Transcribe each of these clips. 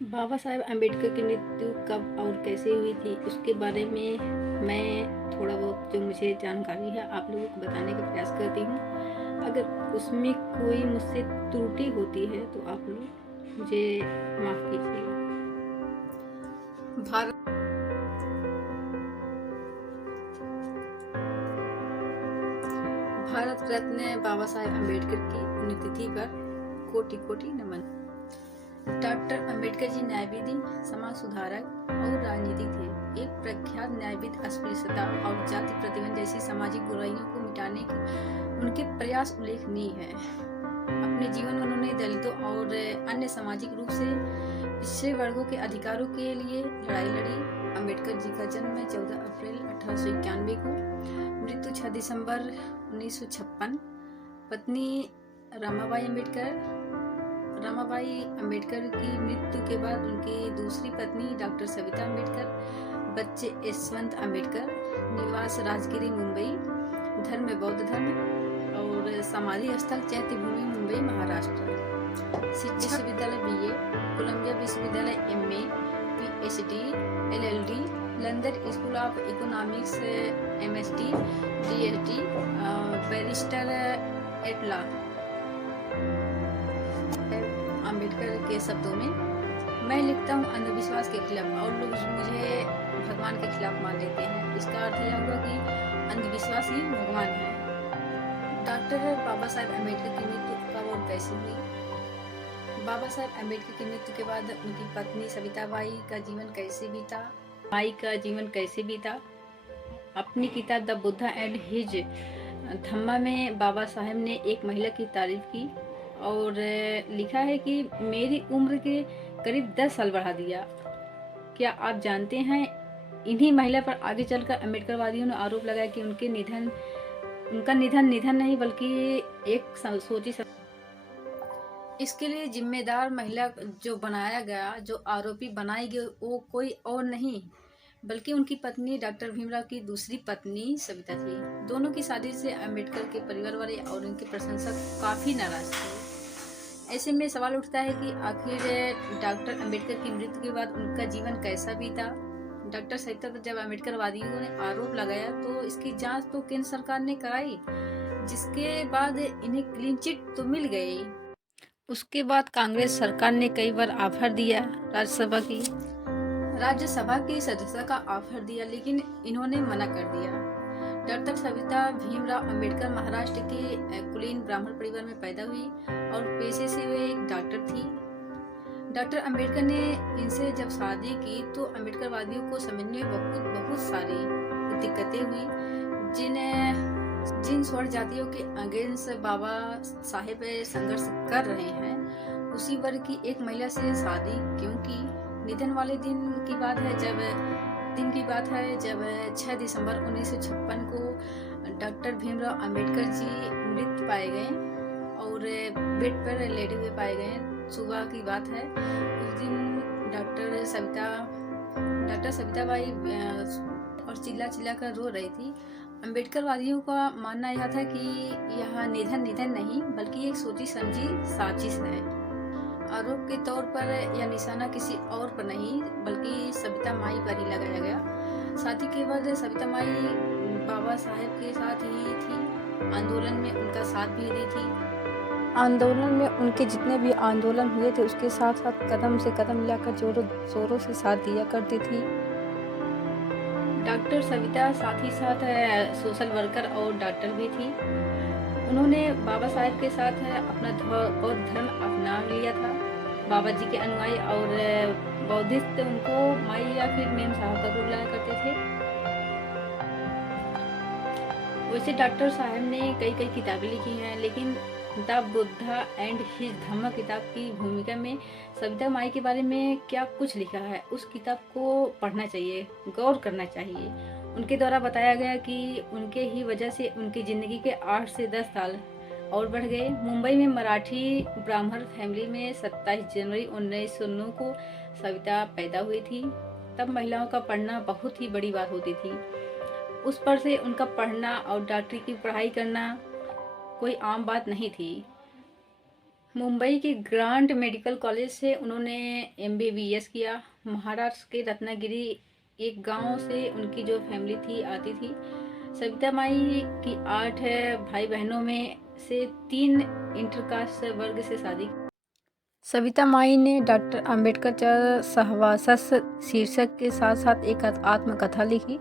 बाबा साहेब अम्बेडकर की मृत्यु कब और कैसे हुई थी उसके बारे में मैं थोड़ा बहुत जो मुझे जानकारी है आप लोगों को बताने का प्रयास करती हूँ। अगर उसमें कोई मुझसे त्रुटि होती है तो आप लोग मुझे माफ़ कीजिएगा। भारत भारत रत्न बाबा साहेब अम्बेडकर की पुण्यतिथि पर कोटि कोटि नमन। डॉक्टर अम्बेडकर जी न्यायविधि, समाज सुधारक और राजनीतिक थे। एक प्रख्यात न्यायविद, अस्पृश्यता और जाति प्रतिबंध जैसी सामाजिक बुराइयों को मिटाने के उनके प्रयास उल्लेखनीय है। अपने जीवन में उन्होंने दलितों और अन्य सामाजिक रूप से पिछड़े वर्गों के अधिकारों के लिए लड़ाई लड़ी। अम्बेडकर जी का जन्म 14 अप्रैल 1891 को, मृत्यु 6 दिसंबर 1956। पत्नी रमाबाई अम्बेडकर की मृत्यु के बाद उनकी दूसरी पत्नी डॉक्टर सविता अम्बेडकर, बच्चे यशवंत अम्बेडकर, निवास राजगिरी मुंबई, धर्म बौद्ध धर्म और समाधि स्थल चैत्यभूमि मुंबई महाराष्ट्र। शिक्षा विश्वविद्यालय BA, कोलंबिया विश्वविद्यालय MA, PhD, LLD, London school of economics MSD, DSD, barrister at law. Ambedkar के शब्दों में, मैं लिखता हूँ अंधविश्वास के खिलाफ और लोग मुझे भगवान के खिलाफ मान लेते हैं। इसका अर्थ यह हुआ कि अंधविश्वास ही भगवान है। डॉक्टर बाबा साहेब अम्बेडकर की मृत्यु कब और कैसे हुई? बाबा साहेब अम्बेडकर की मृत्यु के बाद उनकी पत्नी सविताबाई का जीवन कैसे बीता? अपनी किताब द बुद्धा एंड हिज धम्मा में बाबा साहेब ने एक महिला की तारीफ की और लिखा है कि मेरी उम्र के करीब 10 साल बढ़ा दिया। क्या आप जानते हैं, इन्हीं महिला पर आगे चलकर अम्बेडकरवादियों ने आरोप लगाया कि उनका निधन नहीं बल्कि एक सोची। इसके लिए जिम्मेदार महिला जो बनाया गया, जो आरोपी बनाई गई, वो कोई और नहीं बल्कि उनकी पत्नी डॉक्टर भीमराव की दूसरी पत्नी सविता थी। दोनों की शादी से अम्बेडकर के परिवार वाले और उनके प्रशंसक काफी नाराज थे। ऐसे में सवाल उठता है कि आखिर डॉक्टर अम्बेडकर की मृत्यु के बाद उनका जीवन कैसा बीता? डॉक्टर सविता पर जब अम्बेडकरवादियों ने आरोप लगाया तो इसकी जांच तो केंद्र सरकार ने कराई, जिसके बाद इन्हें क्लीन चिट तो मिल गई। उसके बाद कांग्रेस सरकार ने कई बार ऑफर दिया, राज्यसभा की सदस्यता का ऑफर दिया, लेकिन इन्होंने मना कर दिया। डॉक्टर सविता भीमराव अम्बेडकर महाराष्ट्र के कुलीन ब्राह्मण परिवार में पैदा हुई और पेशे से वे एक डॉक्टर थी। डॉक्टर अम्बेडकर ने इनसे जब शादी की तो अम्बेडकरवादियों को समझने में बहुत सारी दिक्कतें हुई। जिन स्वर्ण जातियों के अगेंस्ट बाबा साहेब संघर्ष कर रहे हैं, उसी वर्ग की एक महिला से शादी क्यों की? निधन वाले दिन की बात है जब 6 दिसंबर 1956 को डॉक्टर भीमराव अम्बेडकर जी मृत पाए गए और बेड पर लेटे हुए पाए गए। सुबह की बात है। उस दिन डॉक्टर सविताबाई और चिल्ला कर रो रही थी। अम्बेडकरवादियों का मानना यह था कि यह निधन नहीं बल्कि एक सोची समझी साजिश है। आरोप के तौर पर यह निशाना किसी और पर नहीं बल्कि सविता माई पर ही लगाया गया। शादी के बाद सविता माई बाबा साहेब के साथ ही थी, आंदोलन में उनका साथ भी दी थी। आंदोलन में उनके जितने भी आंदोलन हुए थे उसके साथ साथ कदम से कदम मिलाकर जोरों से साथ दिया करती थी। डॉक्टर सविता साथ ही साथ सोशल वर्कर और डॉक्टर भी थी। उन्होंने बाबा साहेब के साथ अपना बौद्ध धर्म अपना लिया था। बाबा जी के अनुयायी और बौद्धिस्ट उनको माई या फिर मेम साहब का बुलाया करते थे। वैसे डॉक्टर साहब ने कई किताबें लिखी हैं, लेकिन द बुद्धा एंड हिज धम्मा किताब की भूमिका में सविता माई के बारे में क्या कुछ लिखा है, उस किताब को पढ़ना चाहिए, गौर करना चाहिए। उनके द्वारा बताया गया कि उनके ही वजह से उनकी ज़िंदगी के 8 से 10 साल और बढ़ गए। मुंबई में मराठी ब्राह्मण फैमिली में 27 जनवरी 1909 को सविता पैदा हुई थी। तब महिलाओं का पढ़ना बहुत ही बड़ी बात होती थी। उस पर से उनका पढ़ना और डॉक्टरी की पढ़ाई करना कोई आम बात नहीं थी। मुंबई के ग्रांट मेडिकल कॉलेज से उन्होंने एमबीबीएस किया। महाराष्ट्र के रत्नागिरी एक गांव से उनकी जो फैमिली थी आती थी। सविता माई की 8 भाई बहनों में से 3 इंटरकास्ट वर्ग से शादी। सविता माई ने डॉक्टर अंबेडकर सहवासस शीर्षक के साथ साथ एक आत्मकथा लिखी,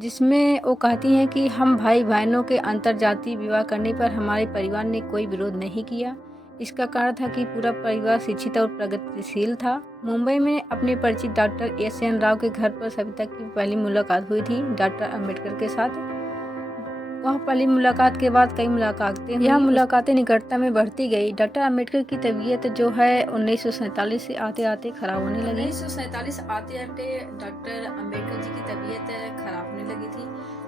जिसमें वो कहती हैं कि हम भाई बहनों के अंतरजातीय विवाह करने पर हमारे परिवार ने कोई विरोध नहीं किया। इसका कारण था कि पूरा परिवार शिक्षित और प्रगतिशील था। मुंबई में अपने परिचित डॉक्टर एस.एन. राव के घर पर सविता की पहली मुलाकात हुई थी डॉक्टर अंबेडकर के साथ। वह पहली मुलाकात के बाद कई मुलाकातें हुई। यह मुलाकातें निकटता में बढ़ती गई। डॉक्टर अंबेडकर की तबीयत जो है 1947 से आते आते खराब होने लगी। 1947 आते आते डॉक्टर अंबेडकर जी की तबीयत खराब होने लगी थी।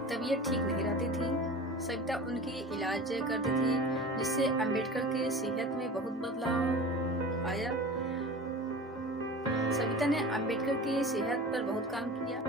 तबीयत ठीक नहीं रहती थी। सविता उनकी इलाज करती थी, जिससे अंबेडकर के सेहत में बहुत बदलाव आया। सविता ने अंबेडकर की सेहत पर बहुत काम किया।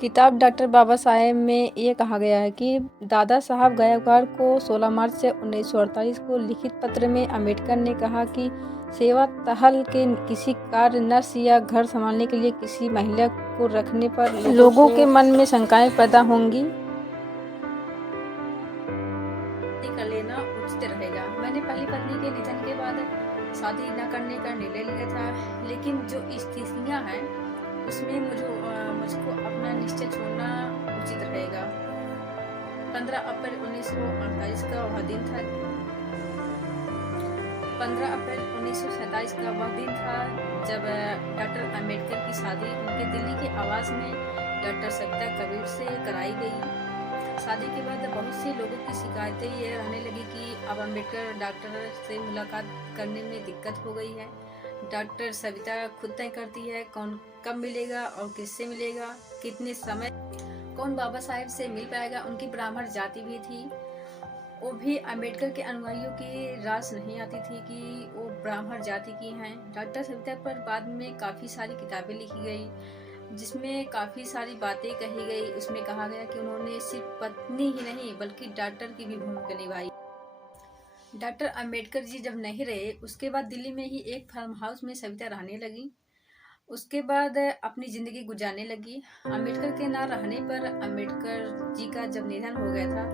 किताब डॉक्टर बाबा साहेब में ये कहा गया है कि दादा साहब गायकवाड़ को 16 मार्च 1948 को लिखित पत्र में अंबेडकर ने कहा कि सेवा टहल के किसी कार्य, नर्स या घर संभालने के लिए किसी महिला को रखने पर लोगों के मन में शंकाएं पैदा होंगी। कर लेना उचित रहेगा। मैंने पहली पत्नी के निधन के बाद शादी न करने का निर्णय लिया था, लेकिन जो स्थितियां हैं उसमें मुझको अपना निश्चय छोड़ना उचित रहेगा। 15 अप्रैल 1948 का वह दिन था। 15 अप्रैल 1947 का वह दिन था जब डॉक्टर अंबेडकर की शादी उनके दिल्ली के आवास में डॉक्टर सविता कबीर से कराई गई। शादी के बाद बहुत से लोगों की शिकायतें ये रहने लगी कि अब अंबेडकर डॉक्टर से मुलाकात करने में दिक्कत हो गई है। डॉक्टर सविता खुद तय करती है कौन कब मिलेगा और किससे मिलेगा, कितने समय, कौन बाबा साहेब से मिल पाएगा। उनकी ब्राह्मण जाति भी थी। वो भी अंबेडकर के अनुयायियों की रास नहीं आती थी कि वो ब्राह्मण जाति की हैं। डॉक्टर सविता पर बाद में काफ़ी सारी किताबें लिखी गई, जिसमें काफ़ी सारी बातें कही गई। उसमें कहा गया कि उन्होंने सिर्फ पत्नी ही नहीं बल्कि डॉक्टर की भी भूमिका निभाई। डॉक्टर अंबेडकर जी जब नहीं रहे, उसके बाद दिल्ली में ही एक फार्म हाउस में सविता रहने लगी। उसके बाद अपनी ज़िंदगी गुजारने लगी। अंबेडकर के ना रहने पर अंबेडकर जी का जब निधन हो गया था,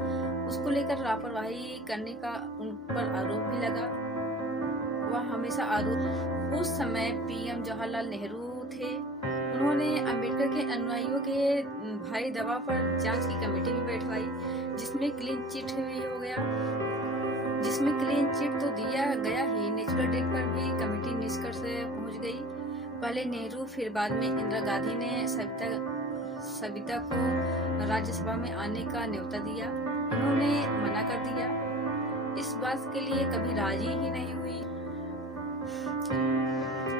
उसको लेकर लापरवाही करने का उन पर आरोप भी लगा। वह हमेशा आरोप। उस समय पीएम जवाहरलाल नेहरू थे। उन्होंने अंबेडकर के अनुयायियों के भारी दबाव पर जांच की कमेटी भी बैठवाई, जिसमें क्लीन चिट भी हो गया। जिसमें क्लीन चिट तो दिया गया ही, नेचुरल डेथ पर भी कमेटी निष्कर्ष पहुंच गई। पहले नेहरू, फिर बाद में इंदिरा गांधी ने सविता को राज्यसभा में आने का न्योता दिया। उन्होंने मना कर दिया। इस बात के लिए कभी राजी ही नहीं हुई।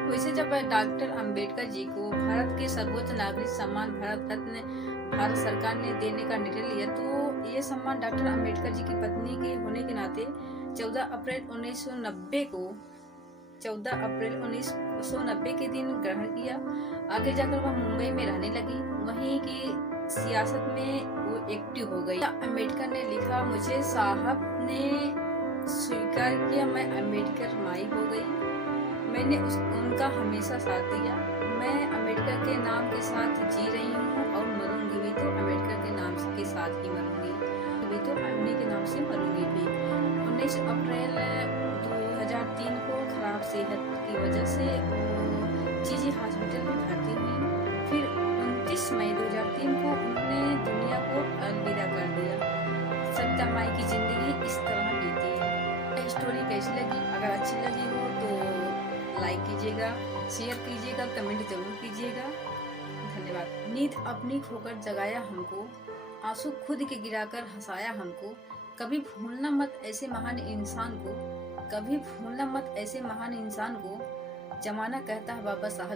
वैसे जब डॉक्टर अंबेडकर जी को भारत के सर्वोच्च नागरिक सम्मान भारत रत्न भारत सरकार ने देने का निर्णय लिया, तो ये सम्मान डॉक्टर अंबेडकर जी की पत्नी के होने के नाते 14 अप्रैल 1990 के दिन ग्रहण किया। आगे जाकर वह मुंबई में रहने लगी। वहीं की सियासत में वो एक्टिव हो गई। अंबेडकर ने लिखा, मुझे साहब ने स्वीकार किया, मैं अंबेडकर माई हो गई। मैंने उनका हमेशा साथ दिया। मैं अंबेडकर के नाम के साथ जी रही हूँ और मरूंगी भी तो अम्बेडकर के नाम के साथ ही मरूंगी, भी तो उन्हीं के नाम से मरूंगी भी। 19 अप्रैल 2003 को खराब सेहत की वजह से वो जीजी हॉस्पिटल में भर्ती हुई। फिर 29 मई 2003 को उन्होंने दुनिया को अलविदा कर दिया। सविता माई की जिंदगी इस तरह बीती है। स्टोरी कैसी लगी? अगर अच्छी लगी हो तो लाइक कीजिएगा, शेयर कीजिएगा, कमेंट जरूर कीजिएगा। धन्यवाद। नींद अपनी खोकर जगाया हमको, आंसू खुद के गिराकर हंसाया हमको। कभी भूलना मत ऐसे महान इंसान को, कभी भूलना मत ऐसे महान इंसान को। जमाना कहता है बाबा साहब